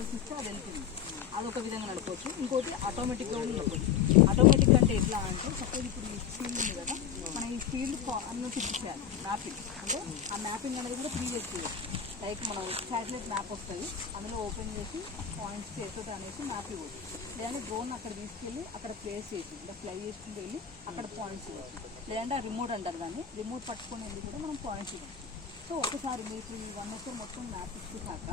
Impulse ఇస్తే అది వెళ్తుంది. అదొక విధంగా నడపవచ్చు. ఇంకోటి ఆటోమేటిక్గా కూడా నడపవచ్చు. ఆటోమేటిక్ అంటే ఎట్లా అంటే సపోజ్ ఇప్పుడు ఈ స్పీడ్ ఉంది కదా, మనం ఈ స్పీడ్ అన్న తిప్పించాలి మ్యాపింగ్. అంటే ఆ మ్యాపింగ్ అనేది కూడా 3 ways చేయొచ్చు. లైక్ మనం శాటిలైట్ మ్యాప్ వస్తుంది, అందులో ఓపెన్ చేసి పాయింట్స్ చేస్తుంది అనేసి మ్యాప్ ఇవ్వచ్చు. లేదంటే డ్రోన్ అక్కడ తీసుకెళ్ళి అక్కడ ప్లేస్ చేసి ఇలా ఫ్లై చేసుకుంటూ వెళ్ళి అక్కడ పాయింట్స్ ఇవ్వచ్చు. లేదంటే ఆ రిమోట్ అంటారు దాన్ని, రిమోట్ పట్టుకొని వెళ్ళి కూడా మనం పాయింట్స్ ఇవ్వచ్చు. సో ఒకసారి మీకు ఈ 1 acre మొత్తం మ్యాప్ ఇచ్చాక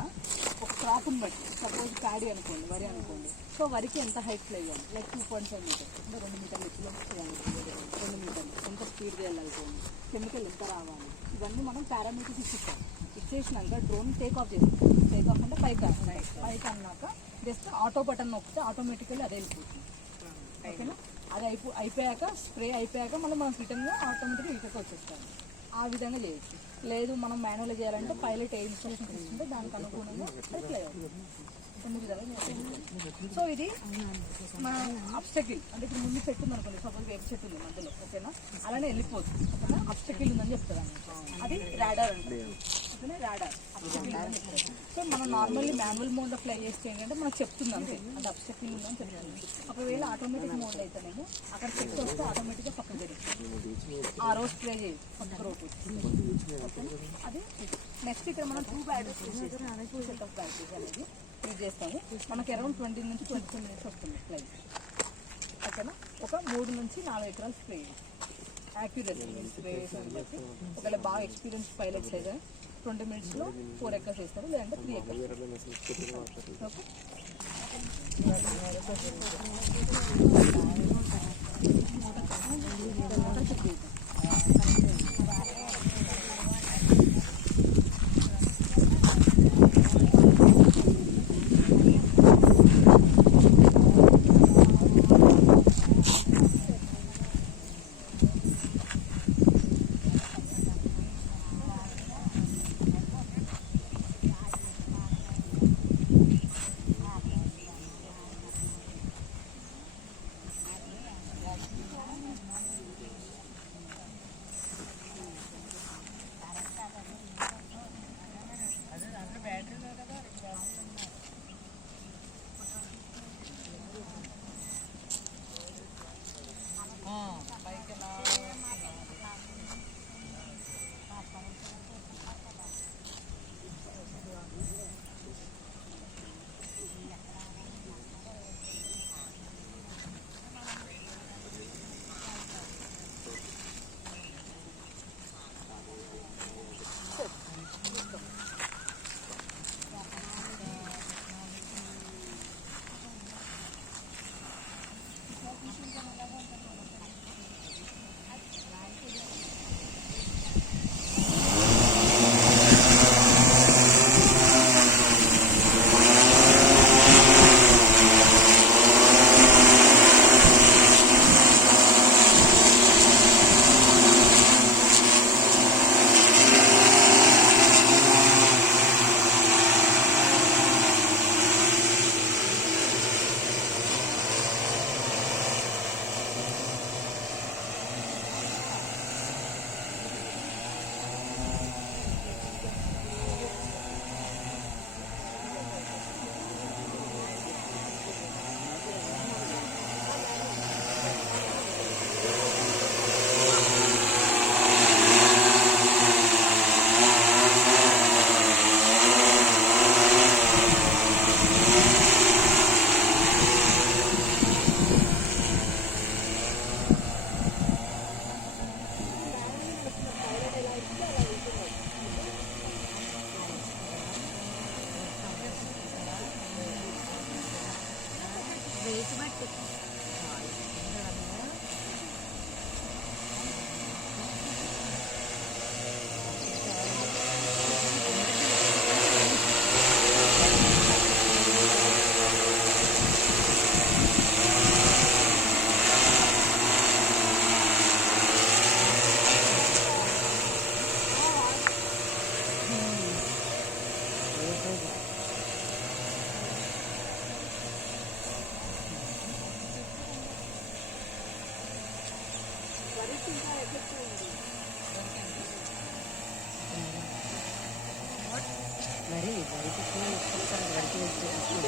ఒక క్రాప్ని బట్టి సపోజ్ ప్యాడీ అనుకోండి, వరి అనుకోండి. సో వరికి ఎంత హైట్ ఫ్లై చేయాలి, లైక్ 2.5 meters అంటే 2 మీటర్లు ఎత్తులో చేయాలి, 2 మీటర్లు ఎంత స్పీడ్ వెళ్ళాలనుకోండి, కెమికల్ ఎంత రావాలి, ఇవన్నీ మనం పారామీటర్స్ ఇచ్చేసినాక డ్రోన్ టేక్ ఆఫ్ చేస్తాం. టేక్ ఆఫ్ అంటే పైకి అన్నాక జస్ట్ ఆటో బటన్ నొక్కితే ఆటోమేటికల్లీ అదే వెళ్ళిపోతుంది. ఓకేనా? అది అయిపోయాక స్ప్రే అయిపోయాక మనం రిటర్న్గా ఆటోమేటిక్గా ఇక్కడికి వచ్చేస్తాం. ఆ విధంగా చేయొచ్చు. లేదు మనం మాన్యువల్గా చేయాలంటే పైలట్ ఏ ఇన్స్ట్రక్షన్ ఇస్తుంటే దానికి అనుగుణంగా ప్లే అవుతుంది. సో ఇది మన అబ్స్టకిల్ అంటే ఇప్పుడు ముందు చెట్టు ఉంది అనుకోండి, సపోజ్ వేప చెట్టు ఉంది మధ్యలో, ఓకేనా, అలానే వెళ్ళిపోతుంది. ఓకేనా, అబ్స్టకిల్ ఉందని చెప్తుంది అన్నమాట. అది రాడార్ అంటే ఓకేనా, రాడార్ అబ్స్టకిల్ ఉందని చెప్తుంది. సో మనం నార్మల్లీ మాన్యువల్ మోడ్లో ఫ్లై చేస్తే ఏంటంటే మనకు చెప్తుంది అంతే, అంటే అబ్స్టకిల్ ఉందని చెప్తుంది. ఒకవేళ ఆటోమేటిక్ మోడ్ అయితేనేమో అక్కడ చెట్టు వస్తే ఆటోమేటిక్గా పక్కన జరుగుతుంది. ఆ రోజు స్ప్రే చేయాలి పక్క రోడ్. అది నెక్స్ట్ ఇక్కడ మనం 2 బ్యాటరీస్ సెట్ ఆఫ్ బ్యాటరీస్ అనేది యూజ్ చేస్తాము. మనకి అరౌండ్ 20 నుంచి 22 minutes వస్తుంది ఫ్లై. ఓకేనా, ఒక 3 నుంచి 4 ఎకరాలు స్ప్రే యాక్యురేట్ స్ప్రే చేసామని చెప్పి ఒకవేళ బాగా ఎక్స్పీరియన్స్ పైలట్స్ అయితే 20 minutesలో 4 acres వేస్తారు, లేదంటే 3 acres. ఓకే, వరి వరికి వరికి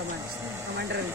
Come on, Ravi.